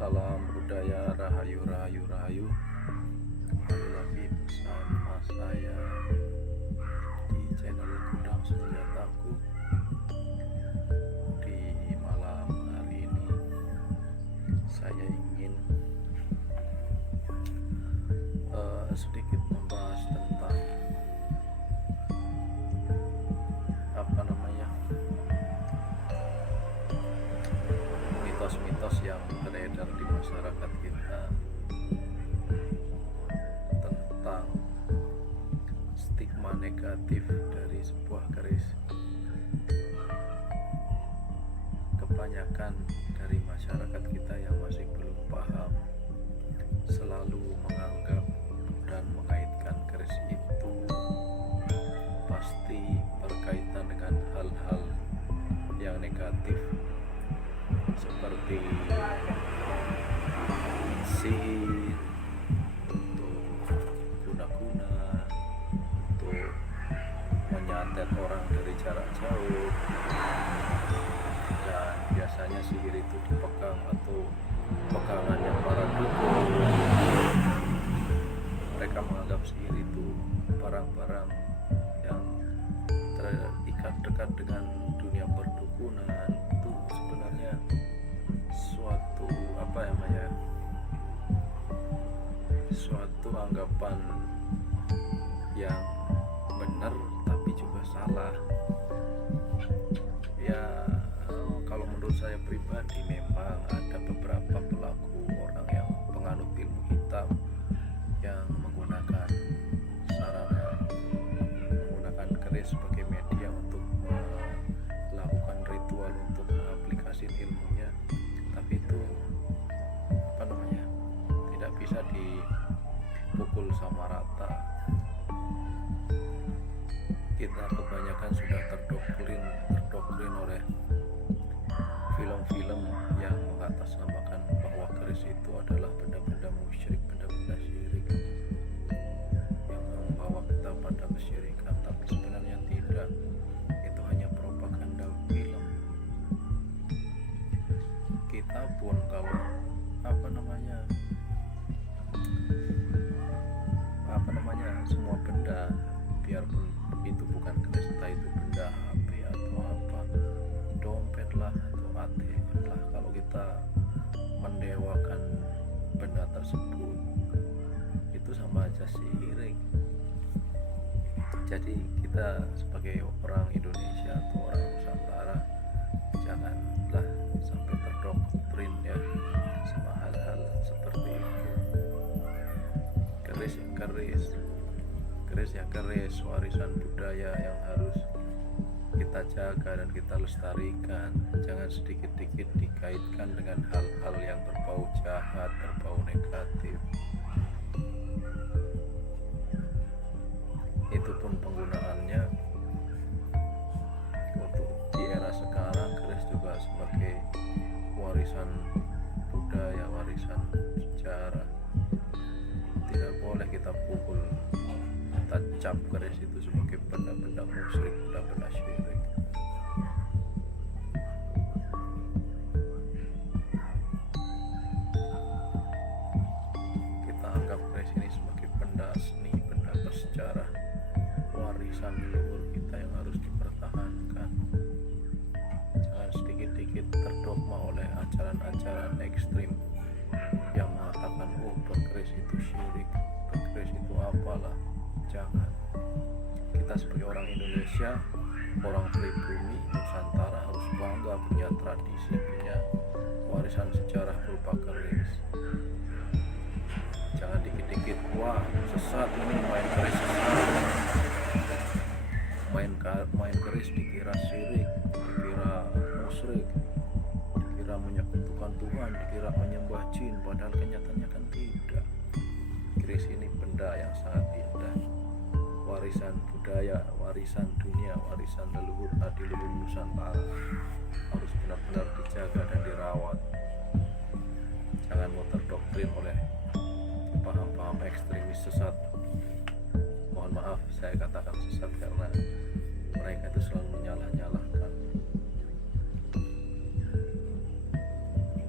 Salam budaya, rahayu, rahayu, rahayu. Kembali lagi bersama saya di channel Gudang Senjataku. Di malam hari ini saya ingin sedikit membahas tentang mitos-mitos yang beredar di masyarakat kita tentang stigma negatif dari sebuah keris. Kebanyakan dari masyarakat kita yang masih belum paham selalu menganggap dan mengaitkan keris itu pasti berkaitan dengan hal-hal yang negatif, seperti sihir, untuk guna-guna, untuk menyantet orang dari jarak jauh, dan biasanya sihir itu dipegang atau pegangannya para dukun. Mereka menganggap sihir itu barang-barang yang terikat dekat dengan dunia perdukunan. Itu sebenarnya suatu suatu anggapan yang benar tapi juga salah. Kalau menurut saya pribadi, memang ada beberapa pelaku orang yang penganut ilmu hitam yang menggunakan keris sebagai media untuk melakukan ritual untuk mengaplikasi ilmunya, tapi itu tidak bisa dipukul sama rata. Kita kebanyakan sudah terdoktrin oleh film-film yang mengatasnamakan bahwa keris itu adalah benda-benda musyrik, benda-benda syirik yang membawa kita pada kesyirikan, tapi sebenarnya tidak. Itu hanya propaganda film. Kita pun kalau semua benda, biarpun itu bukan keris, entah itu benda HP atau apa, dompet lah atau ATM lah, kalau kita mendewakan benda tersebut, itu sama aja syirik. Jadi kita sebagai orang Indonesia atau orang Nusantara, janganlah sampai terdoktrin ya sama hal-hal seperti itu. Keris ya keris, warisan budaya yang harus kita jaga dan kita lestarikan. Jangan sedikit-sedikit dikaitkan dengan hal-hal yang berbau jahat, berbau negatif. Itu pun penggunaannya untuk di era sekarang, keris juga sebagai warisan budaya, warisan sejarah. Tidak boleh kita pukul, kita cap keris itu sebagai benda-benda musyrik, benda-benda syirik. Kita anggap keris ini sebagai benda seni, benda bersejarah, warisan leluhur kita yang harus dipertahankan. Jangan sedikit-sedikit terdogma oleh ajaran-ajaran ekstrim yang mengatakan berkeris itu syirik, berkeris itu apalah. Jangan. Kita sebagai orang Indonesia, orang pribumi Nusantara, harus bangga punya tradisi, punya warisan sejarah berupa keris. Jangan dikit-dikit wah sesat ini, main keris sesat, main keris dikira syirik, dikira musyrik, dikira menyekutukan Tuhan, dikira menyembah jin, padahal kenyataannya kan tidak. Keris ini benda yang sangat indah, warisan budaya, warisan dunia, warisan leluhur adiluhur Nusantara, harus benar-benar dijaga dan dirawat. Jangan mau terdoktrin oleh paham-paham ekstremis sesat. Mohon maaf saya katakan sesat karena mereka itu selalu menyalah-nyalahkan.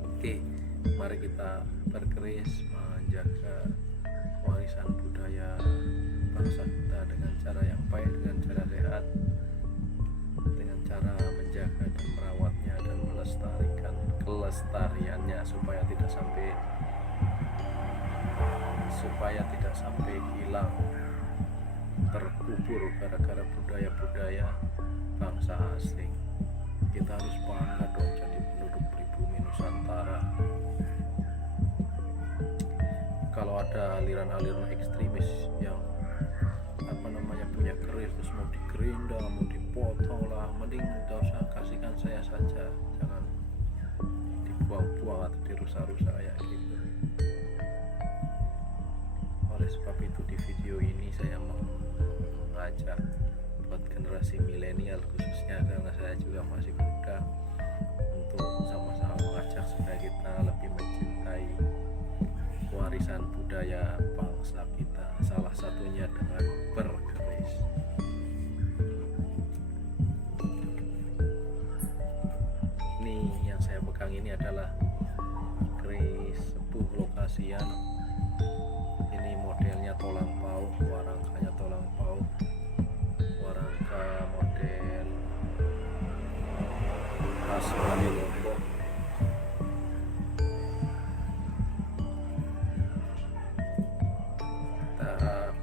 Oke, Mari kita berkeris menjaga warisan budaya bangsa kita dengan cara yang baik, dengan cara sehat, dengan cara menjaga dan merawatnya dan melestarikan kelestariannya supaya tidak sampai hilang, terkubur gara-gara budaya-budaya bangsa asing. Kita harus bangga dong jadi penduduk pribumi Nusantara. Kalau ada aliran-aliran ekstremis yang punya keris terus mau digerinda, mau dipotong lah, mending gak usah, kasihkan saya saja, jangan dibuang-buang atau dirusak-rusak kayak gitu. Oleh sebab itu di video ini saya mengajak buat generasi milenial khususnya, karena saya juga masih muda, untuk sama-sama mengajak supaya kita lebih mencintai warisan budaya bangsa kita, salah satunya dengan berkeris. Ini yang saya pegang ini adalah keris sepuh lokasian. Ini modelnya tolang pauh, warangkanya tolang pauh, warangka model khas Bali Lombok.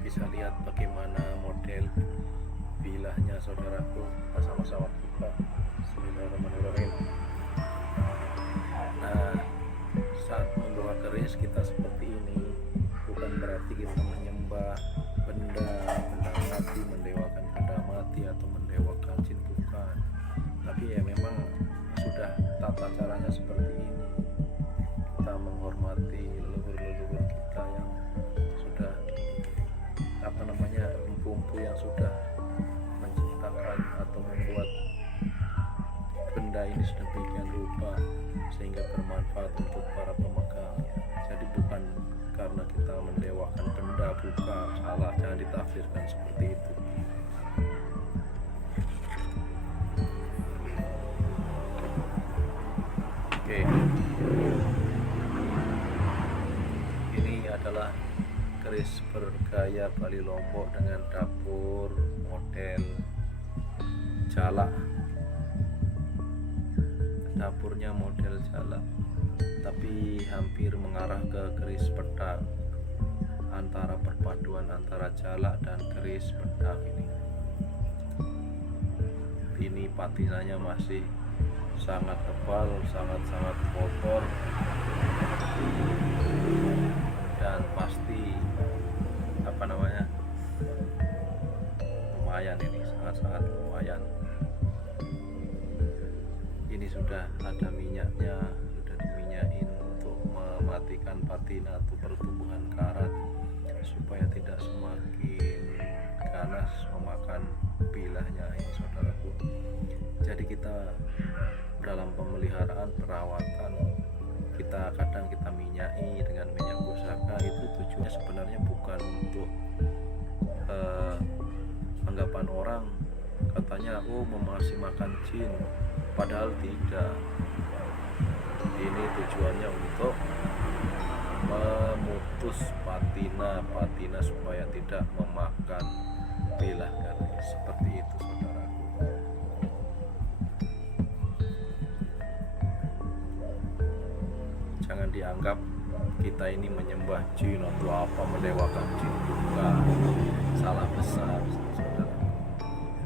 Bisa lihat bagaimana model bilahnya saudaraku. Kita sama-sama buka. Bismillahirrahmanirrahim. Nah, saat membawa keris kita seperti ini bukan berarti kita menyembah benda mati, mendewakan benda mati atau mendewakan jin, bukan. Tapi ya memang sudah tata caranya seperti ini. Kita menghormati leluhur-leluhur kita yang sudah empu-empu yang sudah menciptakan atau membuat benda ini sedemikian rupa sehingga bermanfaat untuk para pemegangnya. Jadi bukan karena kita mendewakan benda, bukan, salah, jangan ditafsirkan seperti itu. Oke, ini adalah keris bergaya Bali Lombok dengan dapur model jalak. Dapurnya model jalak, tapi hampir mengarah ke keris pedang, antara perpaduan antara jalak dan keris pedang ini. Ini patinanya masih sangat tebal, sangat-sangat kotor, dan pasti lumayan, ini sangat-sangat lumayan. Ini sudah ada minyaknya, sudah diminyakin untuk mematikan patina atau pertumbuhan karat supaya tidak semakin ganas memakan bilahnya ini saudaraku. Jadi kita dalam pemeliharaan, perawatan, kita kadang kita minyaki dengan minyak pusaka. Itu tujuannya sebenarnya bukan untuk anggapan orang katanya masih makan jin, padahal tidak. Ini tujuannya untuk memutus patina supaya tidak memakan bilah keris, seperti itu saudaraku. Jangan dianggap kita ini menyembah jin atau apa, mendewakan jin, bukan.